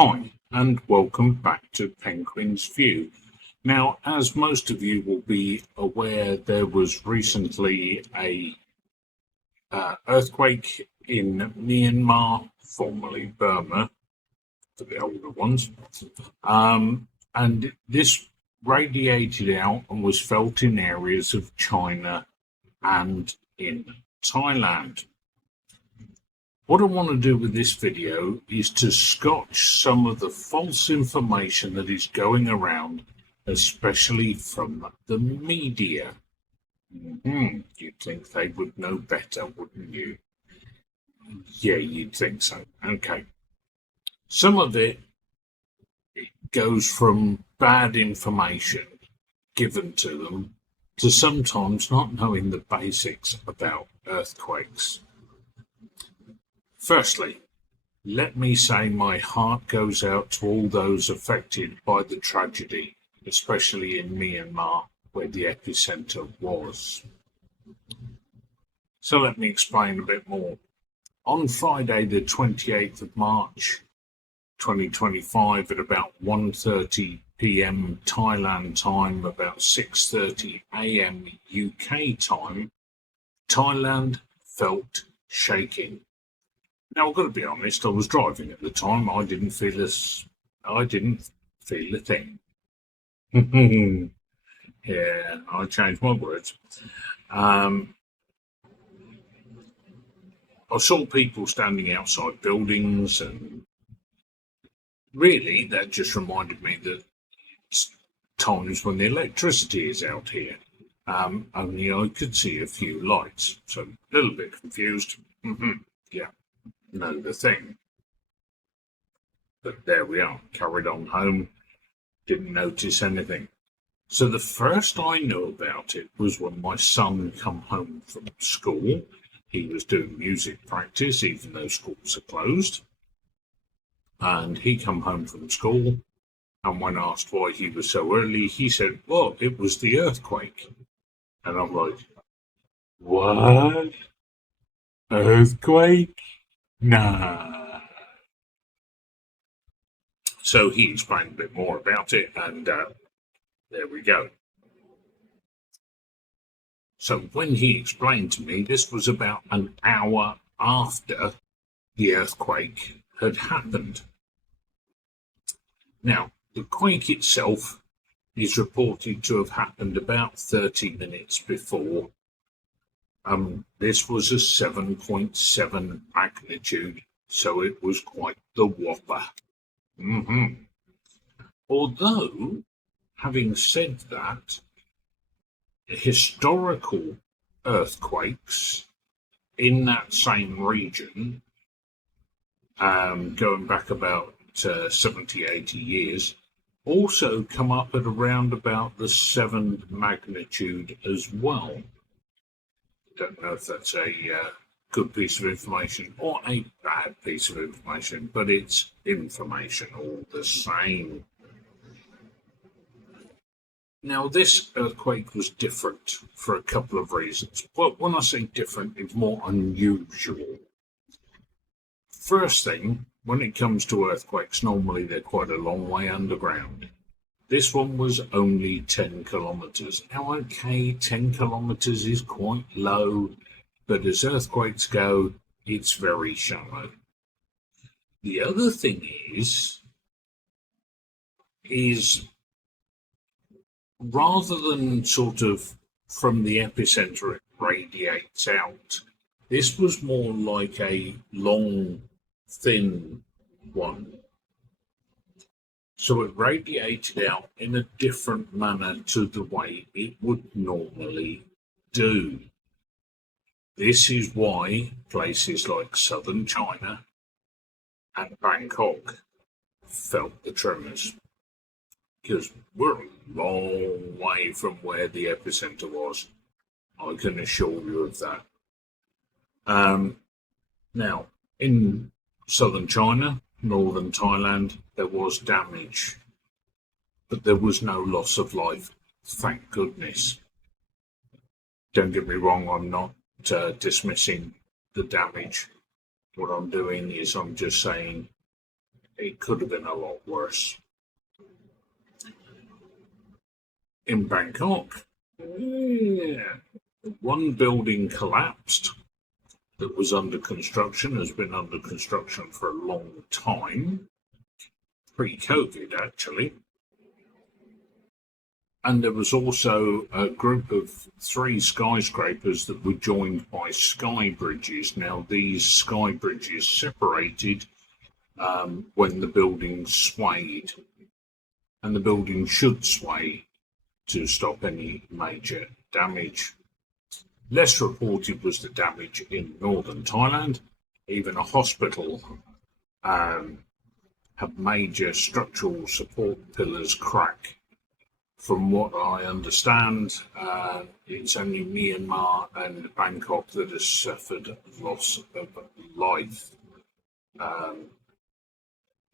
Hi, and welcome back to Penguin's View. Now, as most of you will be aware, there was recently a earthquake in Myanmar, formerly Burma, for the older ones, and this radiated out and was felt in areas of China and in Thailand. What I want to do with this video is to scotch some of the false information that is going around, especially from the media. You'd think they would know better, wouldn't you? Yeah, you'd think so. Okay. Some of it goes from bad information given to them to sometimes not knowing the basics about earthquakes. Firstly, let me say my heart goes out to all those affected by the tragedy, especially in Myanmar, where the epicenter was. So let me explain a bit more. On Friday, the 28th of March, 2025, at about 1:30 p.m. Thailand time, about 6:30 a.m. UK time, Thailand felt shaking. Now, I've got to be honest, I was driving at the time. I didn't feel a thing. Yeah, I changed my words. I saw people standing outside buildings, and really that just reminded me that it's times when the electricity is out here. Only I could see a few lights, so a little bit confused. Yeah. Know the thing. But there we are, carried on home, didn't notice anything. So the first I knew about it was when my son come home from school. He was doing music practice, even though schools are closed. And he come home from school, and when asked why he was so early, he said, well, it was the earthquake. And I'm like, what? Earthquake? Nah. So he explained a bit more about it, and there we go. So when he explained to me, this was about an hour after the earthquake had happened. Now, the quake itself is reported to have happened about 30 minutes before. This was a 7.7 magnitude, so it was quite the whopper. Although, having said that, historical earthquakes in that same region, going back about 70, 80 years, also come up at around about the 7 magnitude as well. Don't know if that's a good piece of information or a bad piece of information, but it's information all the same. Now, this earthquake was different for a couple of reasons. Well, when I say different, it's more unusual. First thing, when it comes to earthquakes, normally they're quite a long way underground. This one was only 10 kilometers. Now, okay, 10 kilometers is quite low, but as earthquakes go, it's very shallow. The other thing is rather than sort of from the epicenter it radiates out, this was more like a long, thin one. So it radiated out in a different manner to the way it would normally do. This is why places like southern China and Bangkok felt the tremors, because we're a long way from where the epicenter was. I can assure you of that. Now, in southern China, northern Thailand, there was damage, but there was no loss of life, thank goodness. Don't get me wrong, I'm not dismissing the damage. What I'm doing is I'm just saying it could have been a lot worse. In Bangkok, one building collapsed that was under construction, has been under construction for a long time, pre-COVID actually. And there was also a group of 3 skyscrapers that were joined by sky bridges. Now, these sky bridges separated when the building swayed, and the building should sway to stop any major damage. Less reported was the damage in northern Thailand. Even a hospital had major structural support pillars crack. From what I understand, it's only Myanmar and Bangkok that has suffered loss of life.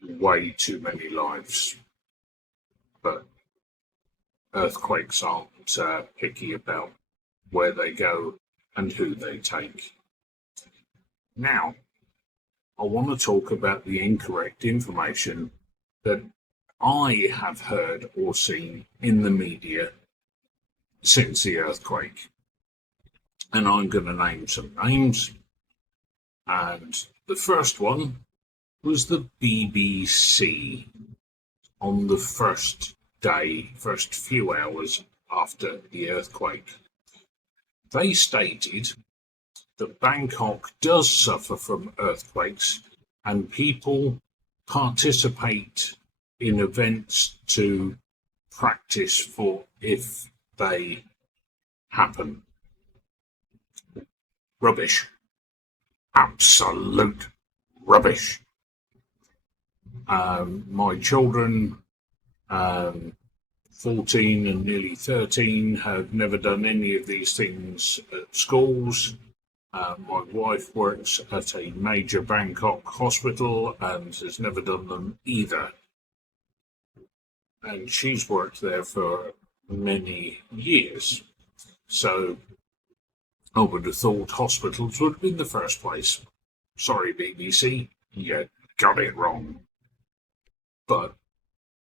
Way too many lives. But earthquakes aren't picky about where they go and who they take. Now, I want to talk about the incorrect information that I have heard or seen in the media since the earthquake. And I'm going to name some names. And the first one was the BBC on the first few hours after the earthquake. They stated that Bangkok does suffer from earthquakes and people participate in events to practice for if they happen. Rubbish. Absolute rubbish. My children, 14 and nearly 13, have never done any of these things at schools. My wife works at a major Bangkok hospital and has never done them either. And she's worked there for many years. So I would have thought hospitals would have been the first place. Sorry, BBC, you got it wrong. But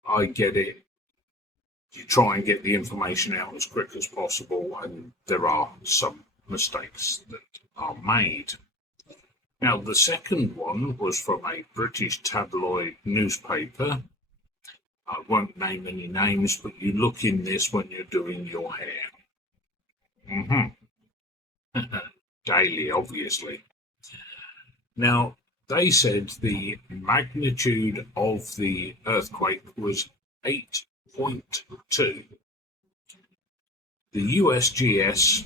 I get it. You try and get the information out as quick as possible, and there are some mistakes that are made. Now, the second one was from a British tabloid newspaper. I won't name any names, but you look in this when you're doing your hair. Daily, obviously. Now, they said the magnitude of the earthquake was 8.2. The USGS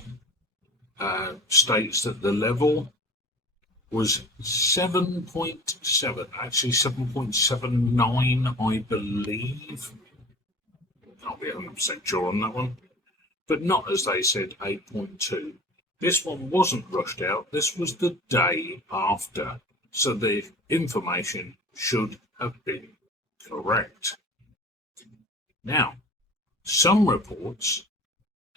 states that the level was 7.7, actually 7.79, I believe. Can't be 100% sure on that one. But not, as they said, 8.2. This one wasn't rushed out. This was the day after. So the information should have been correct. Now, some reports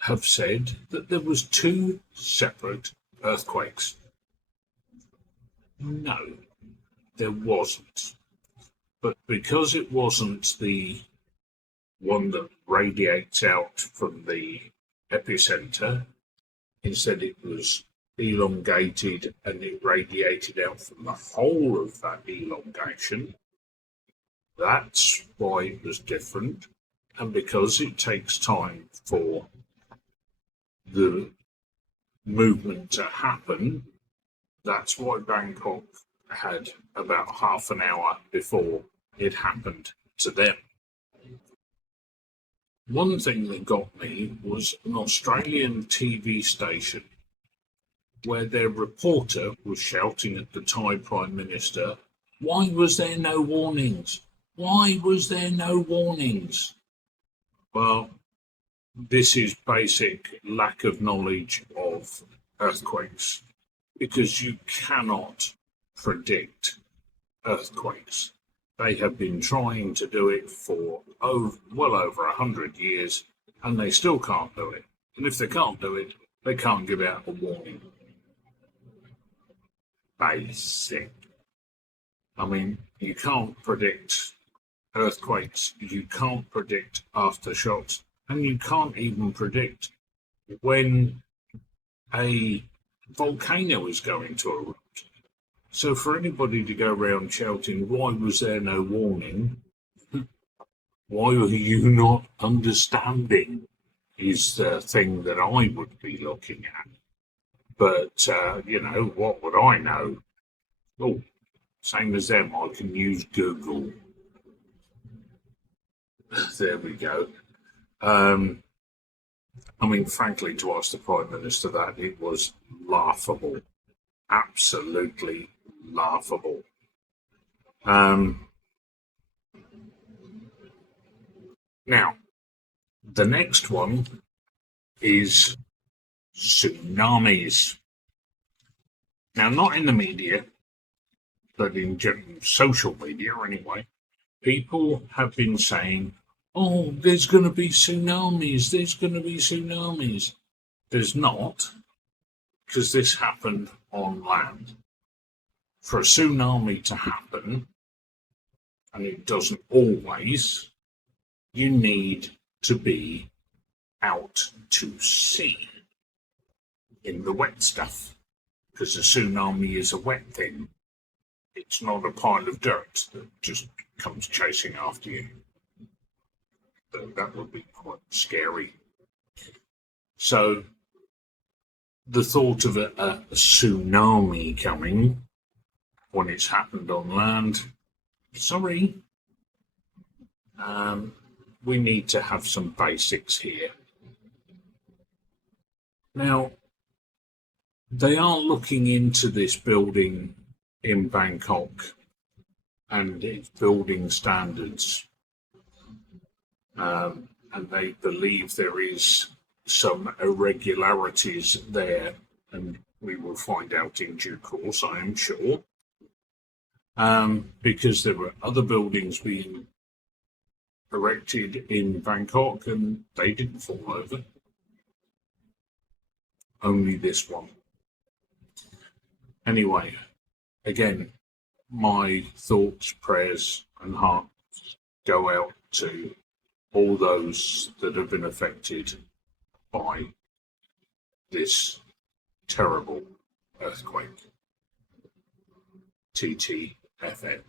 have said that there was 2 separate earthquakes. No, there wasn't. But because it wasn't the one that radiates out from the epicenter, instead it was elongated and it radiated out from the whole of that elongation. That's why it was different. And because it takes time for the movement to happen, that's why Bangkok had about half an hour before it happened to them. One thing that got me was an Australian TV station where their reporter was shouting at the Thai Prime Minister, "Why was there no warnings? Why was there no warnings?" Well, this is basic lack of knowledge of earthquakes, because you cannot predict earthquakes. They have been trying to do it for well over 100 years, and they still can't do it. And if they can't do it, they can't give out a warning. Basic. I mean, you can't predict earthquakes, you can't predict aftershocks, and you can't even predict when a volcano is going to erupt. So for anybody to go around shouting, why was there no warning? Why were you not understanding? Is the thing that I would be looking at. But, what would I know? Oh, same as them, I can use Google. There we go. Frankly, to ask the Prime Minister that, it was laughable. Absolutely laughable. Now, the next one is tsunamis. Now, not in the media, but in social media anyway, people have been saying, oh, there's going to be tsunamis, there's going to be tsunamis. There's not, because this happened on land. For a tsunami to happen, and it doesn't always, you need to be out to sea in the wet stuff, because a tsunami is a wet thing. It's not a pile of dirt that just comes chasing after you. That would be quite scary. So the thought of a tsunami coming when it's happened on land, sorry, we need to have some basics here. Now, they are looking into this building in Bangkok and its building standards, and they believe there is some irregularities there, and we will find out in due course, I am sure, because there were other buildings being erected in Bangkok and they didn't fall over. Only this one. Anyway, again, my thoughts, prayers, and hearts go out to all those that have been affected by this terrible earthquake. TTFN.